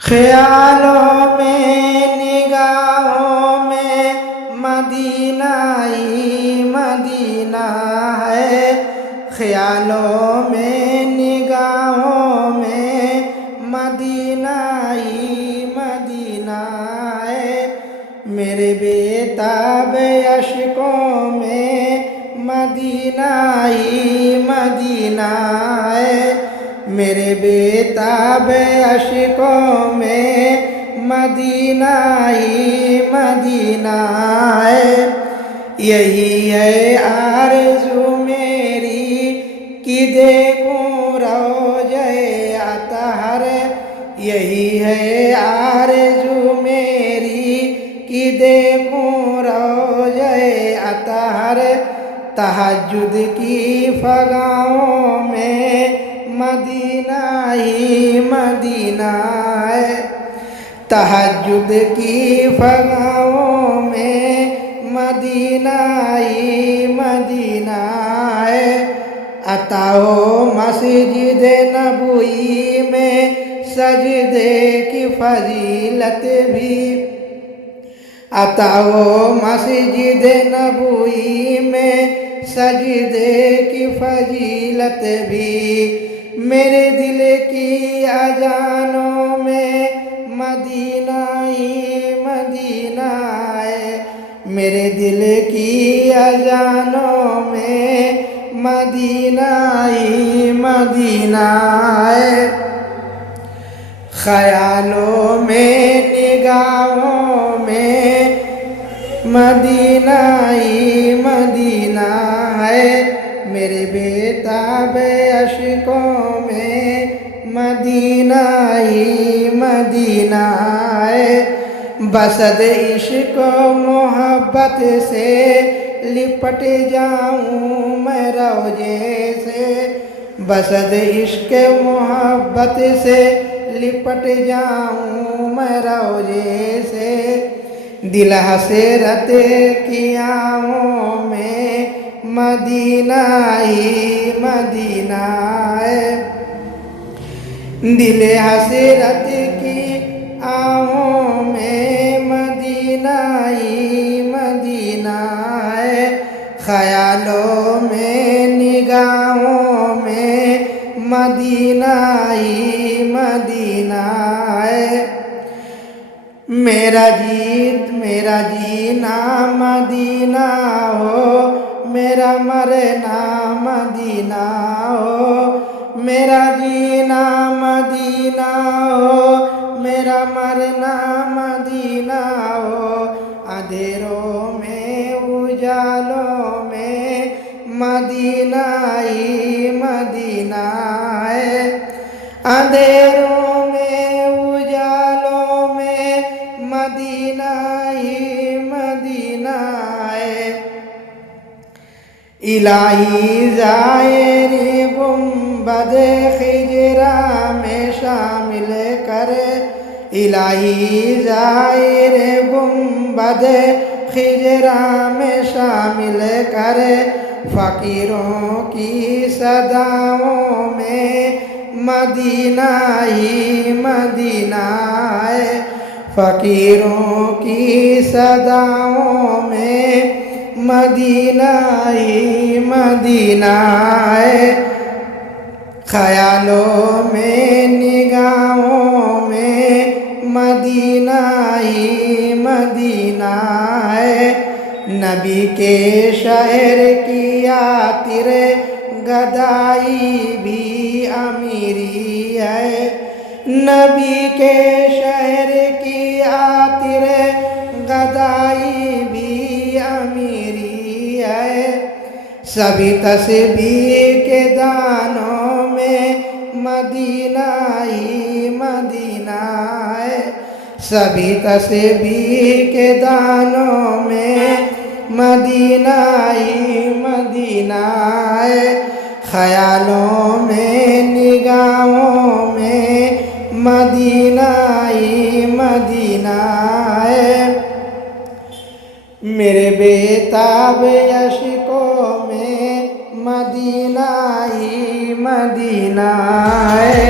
ख्यालों में निगाहों में मदीना ही मदीना है। ख्यालों में निगाहों में मदीना ही मदीना है। मेरे बेताब अश्कों में मदीना ही मदीना है। मेरे बेताब अश्कों में मदीना ही मदीना है। यही है आरज़ू मेरी कि देखूं रोज़े अतहर। यही है आरज़ू मेरी कि देखूं रोज़े अतहर। तहज्जुद की फ़गाओं में मदीना ही मदीना है। तहज्जुद की फ़गाओं में मदीना ही मदीना है। अताओ मस्जिद नबवी में सजदे की फजीलत भी। अताओ मस्जिद नबवी में सजदे की फजीलत भी। मेरे दिल की अजानों में मदीना ही मदीना है। मेरे दिल की अजानों में मदीना ही मदीना है। ख्यालों में निगाहों में मदीना ही मदीना है। मेरे बेताब अश्कों में मदीना ही मदीना है। बसद इश्क मोहब्बत से लिपट जाऊं मैं रोज़े से। बसद इश्क मोहब्बत से लिपट जाऊं मैं रोज़े से। दिल हसरत की आहों में मदीना ही मदीना है। दिल हसरत की आहों में मदीना ही मदीना है। ख्यालों में निगाहों में मदीना ही मदीना है। मेरा जीना मदीना हो, मेरा मरना मदीना हो। मेरा जीना मदीना हो, मेरा मरना मदीना हो। अंधेरों में उजालों में मदीना ही मदीना है। अंधेरों में उजालों में मदीना ही मदीना है। इलाही ज़ायरी गुंबद खिजरा में शामिल कर। इलाही ज़ायर गुंबद खिजरा में शामिल कर। फ़कीरों की सदाओं में मदीना ही मदीना है। फ़कीरों की सदाओं में मदीना ही मदीना है। ख्यालों में निगाहों में मदीना ही मदीना है। नबी के शहर की आतिर गदाई भी अमीरी है। नबी के शहर की आतिर गदाई भी अमीरी है। सभी तस्बीह के दानों में मदीना ही मदीना है। सभी तस्बीह के दानों में मदीना ही मदीना है। ख्यालों में निगाहों में मदीना ही मदीना है। मेरे बेताब अश्कों में मदीना ही मदीना है।